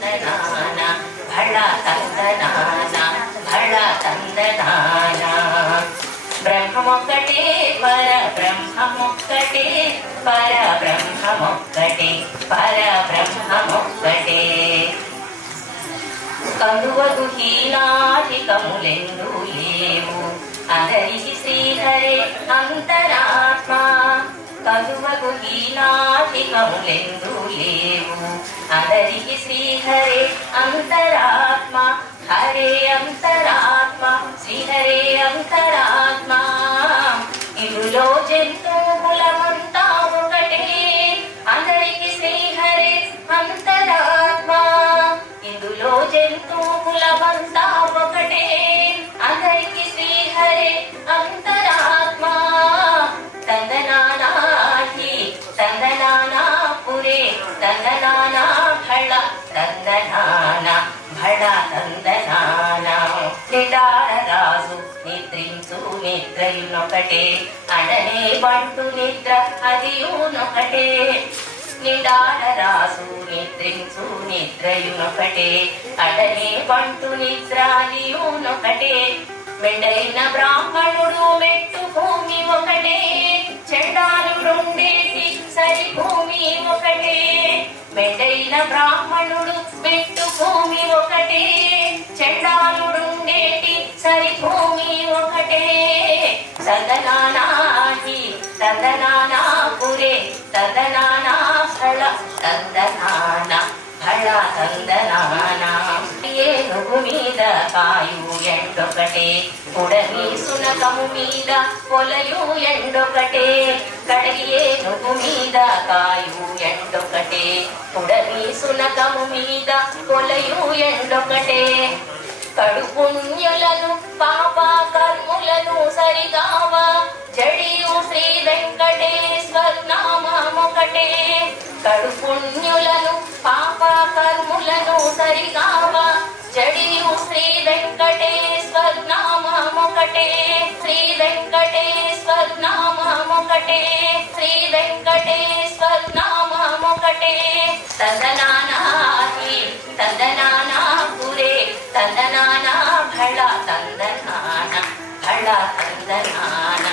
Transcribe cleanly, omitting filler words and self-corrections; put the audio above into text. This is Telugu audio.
ತಂದನಾನ ಭಳ ತಂದನಾನ ಭಳ ತಂದನಾನ. బ్రహ్మమొక్కటే పరబ్రహ్మమొక్కటే పరబ్రహ్మమొక్కటే పరబ్రహ్మమొక్కటే. కలువగు హీనాధికములెందు లేవు అందరికి శ్రీహరే అంతరాత్మ. కలువగు హీనాధికములెందు లేవు అందరికి శ్రీహరే అంతరాత్మ. హరే అంతరాత్మ శ్రీహరే అంతరాత్మ. ఇందులో జంతువులమంతా ఒకటే అందరికి శ్రీహరే అంతరాత్మ. ఇందులో జంతువులమంతా ఒకటే అందరికి శ్రీహరే అంతరాత్మ. తందనానాహి తందనానా పురే తందనానా భళ తందనానా భళ తందనానా. నిడారరాజు నిద్రించు నిద్రయునొకటే అడనే బంటు నిద్ర అదియునొకటే. నిడారరాజు నిద్రించు నిద్రయునొకటే అడనే బంటు నిద్ర అదియునొకటే. మెండైన బ్రాహ్మణుడు మెట్టు భూమి ఒకటే చెండాలుండేటి సరి భూమి ఒకటే. మెండైన బ్రాహ్మణుడు మెట్టు భూమి ఒకటే చెండాలుండేటి సరి భూమి ఒకటే. తందనానాహి తందనానా పురే తందనానా భళ తందనాన భళ తందనాన. ఏనుగు మీద కాయు ఎండొకటే ఉడమి సునకము మీద పొలయు ఎండొకటే. కడగి ఏనుగు మీద కాయు ఎండొకటే ఉడమి సునకము మీద పొలయు ఎండొకటే. కడు పుణ్యులను పాప కర్ములను సరిగావ జడియు శ్రీ వెంకటేశ్వర నామమొకటే. కడు పుణ్యులను పాప కర్ములను సరిగావ జడియు శ్రీ వెంకటేశ్వర నామమొకటే. శ్రీ వెంకటేశ్వర నామమొకటే శ్రీ వెంకటేశ్వర నామమొకటే. తందనానాహి తందనానా పురే తందనానా భళ తందనాన భళ తందనాన